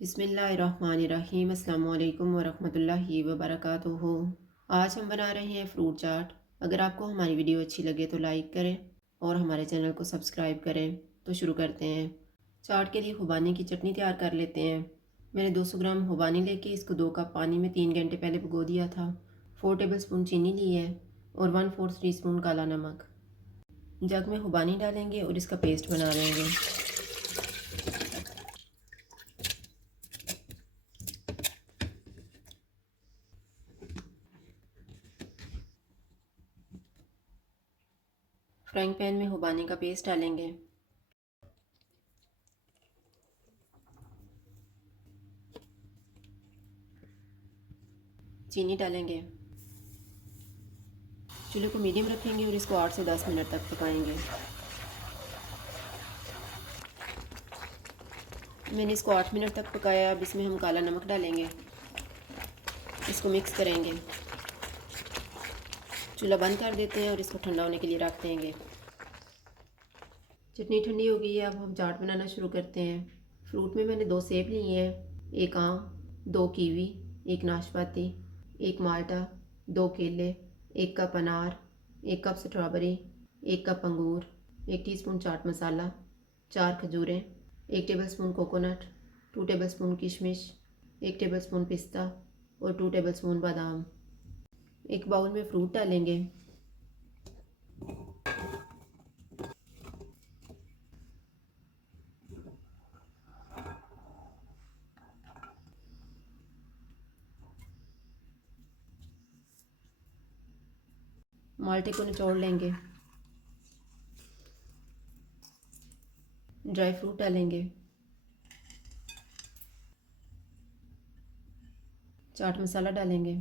बिस्मिल्लाहिर्रहमानिर्रहीम। अस्सलाम वालेकुम वरहमतुल्लाहि वबरकातुहू। आज हम बना रहे हैं फ्रूट चाट। अगर आपको हमारी वीडियो अच्छी लगे तो लाइक करें और हमारे चैनल को सब्सक्राइब करें। तो शुरू करते हैं। चाट के लिए खुबानी की चटनी तैयार कर लेते हैं। मैंने 200 ग्राम खुबानी लेके इसको 2 कप पानी में 3 घंटे पहले भिगो दिया था। 4 टेबल स्पून चीनी ली है और 1/4 टीस्पून काला नमक। जग में खुबानी डालेंगे और इसका पेस्ट बना लेंगे। फ्राइंग पैन में खुबानी का पेस्ट डालेंगे। चीनी डालेंगे। चूल्हे को मीडियम रखेंगे और इसको 8 से 10 मिनट तक पकाएंगे। मैंने इसको 8 मिनट तक पकाया। अब इसमें हम काला नमक डालेंगे। इसको मिक्स करेंगे। चूल्हा बंद कर देते हैं और इसको ठंडा होने के लिए रख देंगे। चटनी ठंडी हो गई है। अब हम चाट बनाना शुरू करते हैं। फ्रूट में मैंने 2 सेब लिए हैं, 1 आम, 2 कीवी, 1 नाशपाती, 1 माल्टा, 2 केले, 1 कप अनार, 1 कप स्ट्रॉबेरी, 1 कप अंगूर, 1 teaspoon chaat masala, 4 खजूरें, 1 tablespoon coconut, 2 tablespoon किशमिश, 1 टेबलस्पून पिस्ता और 2 टेबलस्पून बादाम। एक बाउल में फ्रूट डालेंगे। माल्टे को निचोड़ लेंगे। ड्राई फ्रूट डालेंगे। चाट मसाला डालेंगे।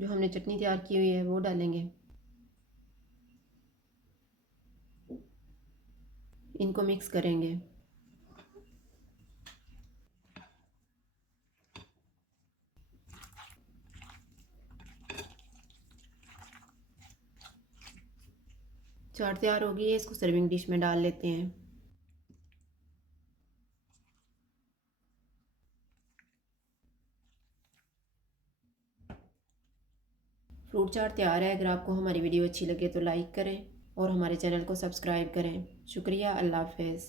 जो हमने चटनी तैयार की हुई है वो डालेंगे। इनको मिक्स करेंगे। चाट तैयार हो गई है। इसको सर्विंग डिश में डाल लेते हैं। फ्रूट चाट तैयार है। अगर आपको हमारी वीडियो अच्छी लगे तो लाइक करें और हमारे चैनल को सब्सक्राइब करें। शुक्रिया। अल्लाह हाफ़िज़।